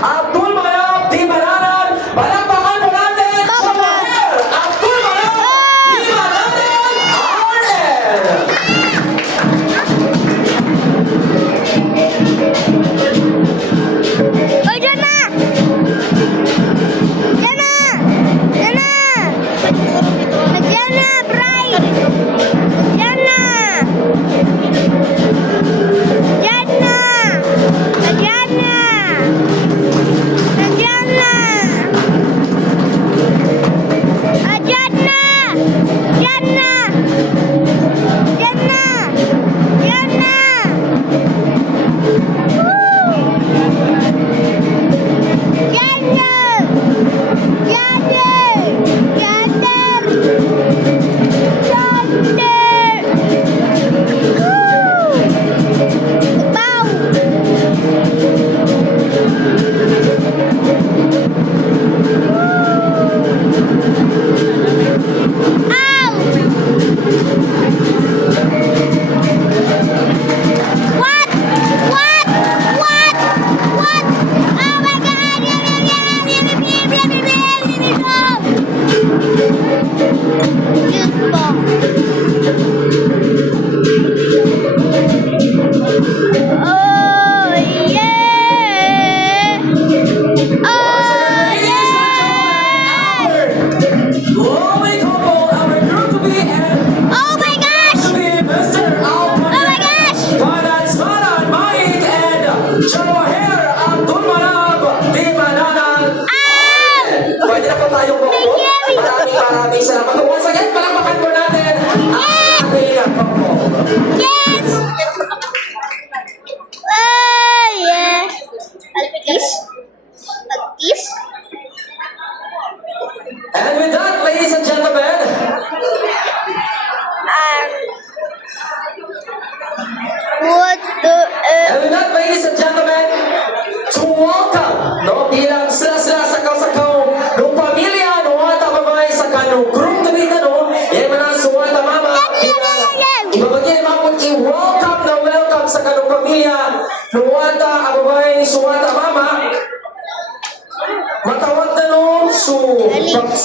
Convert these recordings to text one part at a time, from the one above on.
Abdul Manap Di Mananan. Palakpakan po natin, Joaher Abdul Manap Di Mananan, RN. Oh, dyan na! Dyan na! Dyan na! Dyan na, Bright! Dyan na! Dyan na! Dyan na! Dyan na! Dyan na! Dyan na! Dyan na! Dyan na! Woo! Yander! Yander! Yander! Yander! Woo! Bow! Ow! What? What? What? What? Oh my God! Oh yeah! Oh yeah! Glowing couple, our group to be and Oh my gosh! to be Mr. Oh my gosh! Sanan Mahit and Joaher Abdul Manap Di Mananan. Ah! Pwede na po tayong bumuo. Maraming salamat. Once again, palakpakan po natin ang ating couple. Yes! Oh yeah! Kiss? Kiss? And with that, ladies and gentlemen, What the and with that, ladies and gentlemen, to welcome, no, bilang sila-sakaw-sakaw ng pamilya, no, at ang babae sa kanong group na bita, no, yung mga suwata mama, ibabagyan naman po i-welcome na welcome sa kanong pamilya, no, at ang babae suwata mama, matawag na no,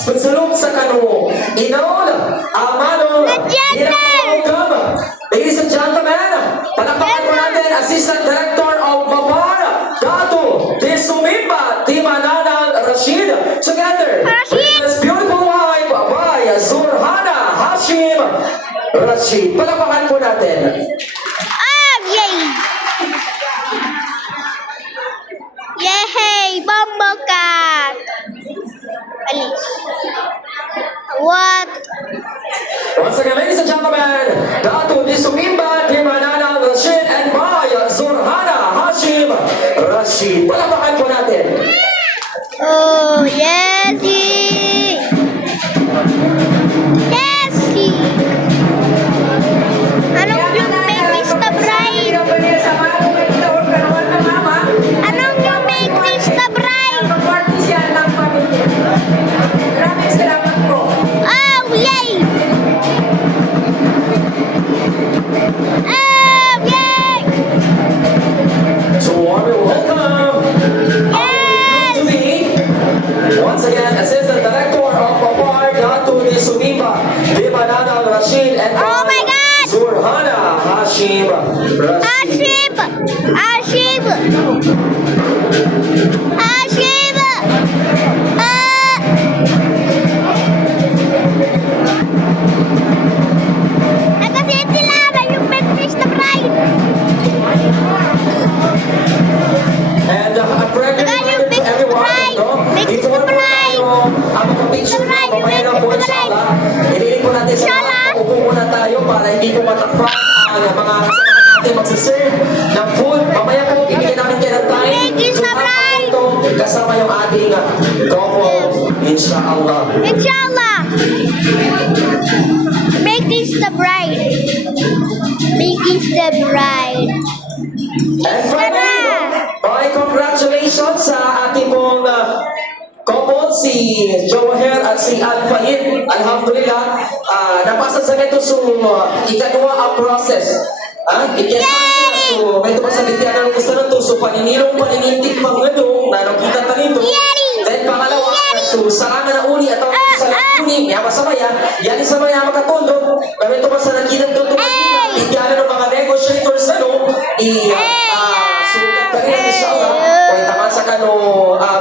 pagsulong sa kanong inaon, amano, welcome, ladies and gentlemen, palakpakan po natin, Assistant Director of Babar, Dato Desumimba Di Mananan Rashid, together with his beautiful wife, by Zurhana Hashim Rashid. Palakpakan po natin. Ah, yay! Yay! Bumbo cat! Alis. What? Once again, ladies and gentlemen, Dato Desumimba Di Mananan Rashid and by Zurhana Hashim Rashid. Palakpakan po natin. Oh, Yeti! Yeti! Anong yung make Mr. Bright? Anong yung make Mr. Bright? Oh, yay! Oh, yay! So warm welcome. Yes! To be once again Assistant Director of Babar, Dato Desumimba Di Mananan Rashid and Oh my God! Zurhana Hashim Rashid. Ashib! Ashib! Ashib! Nagkasiyan sila na yung make Mr. Bright! And a prayer Saka yung to big everyone, pride. no? Big Before po pride. tayo ang picture Big pride, na mamaya na po yung big inshallah. Ililig po natin sa Inshallah. mga upo muna tayo para hindi po matakpan ang mga kasama natin magsiserve ng food. Mamaya po, bibigyan namin kayo ng time Big to Mr. have Bright. ito kasama yung ating couple, inshallah. Inshallah! Make this the bride! Make this the bride! And finally, my congratulations sa ating pong couple, si Joaher at si Al-Fahid. Alhamdulillah, napasa sa ganito ikadua ang process. Ikadua, so may tumasabit yan ang gusto ng so paninilong paninintig pangedong na nakita ta nito. Then pangalawa, so sa na uni at sa uni, ya masamaya, yan sa maya makatondo. Kami to sa nakita to igyanan ng mga negotiators ano, so kanina ni Shaula, o taman sa kano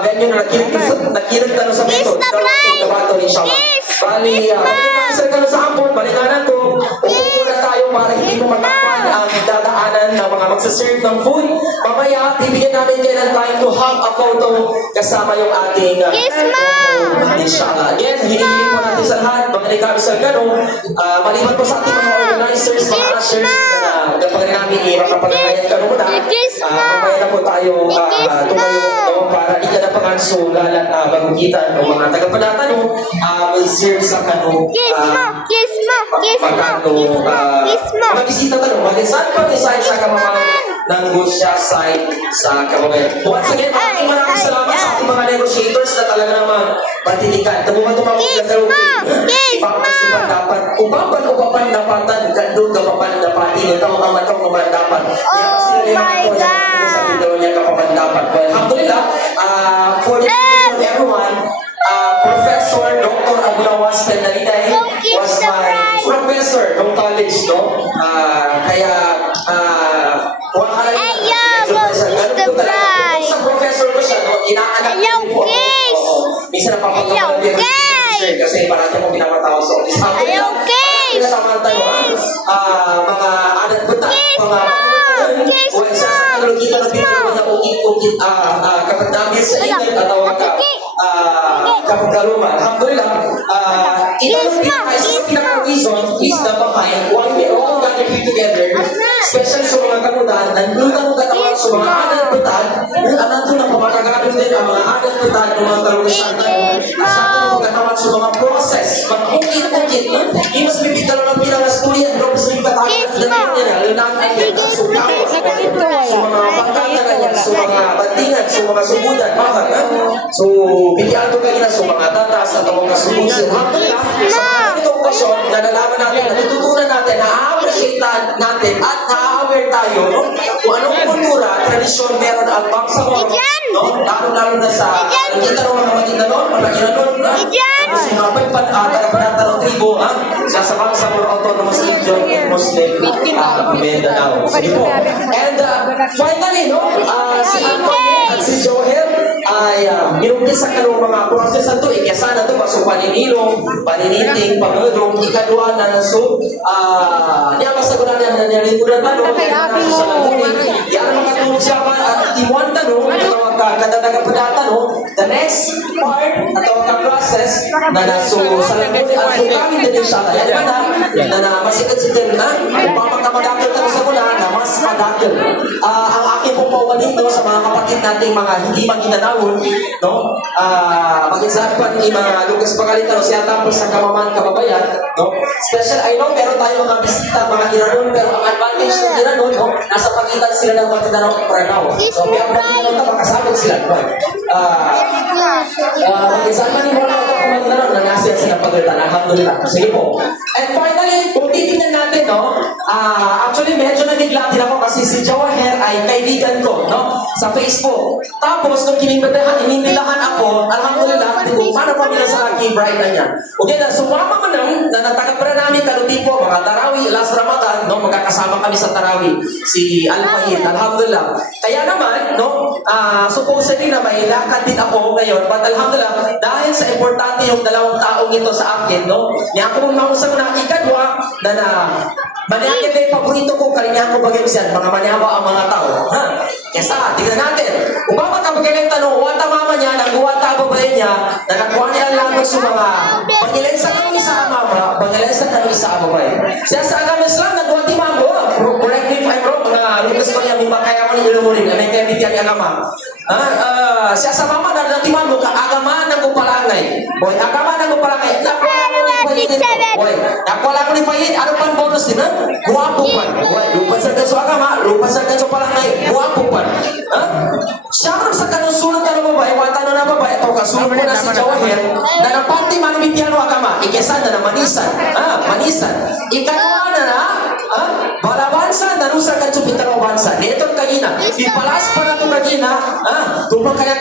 venue na nakinig tano sa method. Kabato ni Shaula. Bali, sa kano sa ampon, balinganan ko, pupunta tayo para hindi mo matakpan ang dadaanan ng mga magsaserve ng food. Mamaya, bibigyan namin kayo ng time to have a photo kasama yung ating inshallah. Again, hinihiling po natin sa lahat, mga kami sa gano'n, maliban po sa ating mga organizers, mga ushers, na kapag namin makapaganayan ka muna, mamaya na po tayo tumayo para ika na panganso lalat bagugitan o mga tagapanatan will serve sa kano mga bisita tanong, mag-design sa kamamang ng Gusya side sa kababayan. Once again, maraming salamat sa ating mga negotiators na talaga naman matitikan. Nabuhan tumawag na pangasipan dapat upapan dapatan kandun kapapan dapatin ito ang matong naman dapat. Sa video niya kapapan dapat. Alhamdulillah, for the everyone, Professor Dr. Abunawas Penaliday was my professor ng college, no? Kaya, sa professor ko siya, no? Inaanak ko po. Minsan napapagkamal din kasi parang mo pinapatawag sa office. Pinatamaan tayo, mga adat buta, mga isa sa kalugita na pinagawa na ukit-ukit kapag namin sa inyo at tawag ka kapag galuma. Alhamdulillah, ito yung pinaka-reason is na behind why we all gather here together, especially sa mga kamutan, nandun ang katawan sa mga adat butan, nandun na pamagagamit din ang mga adat butan ng mga kalugisan tayo. At katawan sa mga process, mga ukit-ukit, mas bibigyan lang ang pinaka-storya, mas bibigyan tayo sa mga pangkatagan, sa mga bandingan, sa mga subudan, so bigyan ito kayo na sa mga tatas at mga subudan. Sa itong okasyon, na nalaman natin, natututunan natin, na-appreciate natin at na-aware tayo kung anong kultura, tradisyon meron ang bangsa mo, lalo-lalo na sa kita ng mga Maguindanon, mga Iranon, sa mga pagpanatanong tribo, sa bangsa mo autonomous region, Muslim, Mindanao. Sige po. And finally, si Anthony at si Joel ay inumpisa ka ng mga prosesan to, ikesa na to, so paninilong, paniniting, pangudong, ikadwa na naso, niya masagunan na nangyaripunan na sa naguli, yan mga tulong siya at timuan tanong, kadadaga-padata, the next part, atau ka-process, na naso sa naguli, at kung din siya, yan na masikat-sikat na, pamagkamadakil ka sa muna, na mas madakil. Ang aking pumawa dito sa mga kapatid nating mga hindi Maguindanao, mag-example ni mga Lucas Pagalitan, siya tapos sa kamaman kababayan, special, I know, meron tayo mga bisita, mga Iranon, pero ang advantage ng Iranon, nasa pagitan sila ng Maguindanao at Paranao. So, kaya Maguindanao, makasabot sila. Mag-example ni mga Maguindanao, na nasa sila pagalitan. Alhamdulillah. Sige po. And finally, kung titignan natin, actually, medyo nabigla din ako kasi si Jawaher ay kaibigan ko, sa Facebook. Tapos, nung inindilahan ako, alhamdulillah, paano pa nila sa aking bride na niya. Okay na, sumama ko na natagap pa namin kalutin po, mga Tarawi, last Ramadan, magkakasama kami sa Tarawi, si Al-Fahid, alhamdulillah. Kaya naman, supposedly na may lakad din ako ngayon, but alhamdulillah, dahil sa importante yung dalawang taong ito sa akin, niya ako mong mausap na ikadwa, na maniakit na yung paborito ko, kalinyahan ko bagay siya, mga manihawa ang mga tao. Kesa, tignan natin. Upang magkabagay ng tanong, wata mama niya, nagwata babae niya, nakakuha niya lang sa mga pangilan sa kami sa mama, pangilan sa kami sa babae. Siya sa agam Islam, nagwati mamo, correct me if I'm wrong, mga lukas ko niya, may makaya ko ng ilumurin, na may kebit yan agama. Siya sa mama, nagwati mamo, agama ng upalangay. Boy, agama ng upalangay, nakuha ko ni Pahid. Boy, nakuha ko ni Pahid, ano pang bonus din, guwapo pa. Boy, lupa sa kanso agama, lupa sa kanso palangay, guwapo pa. Siya sa kanusunod ka ng babae, wata na babae, ito kasunod ko na si Jawaher, na napati manibigyan agama, ikesa na manisan. Manisan. Ikakuha na balaban bansa, nanusa ka sa pitaro bansa. Neton kagina. Ipalas pa na ito kagina. Tupang kaya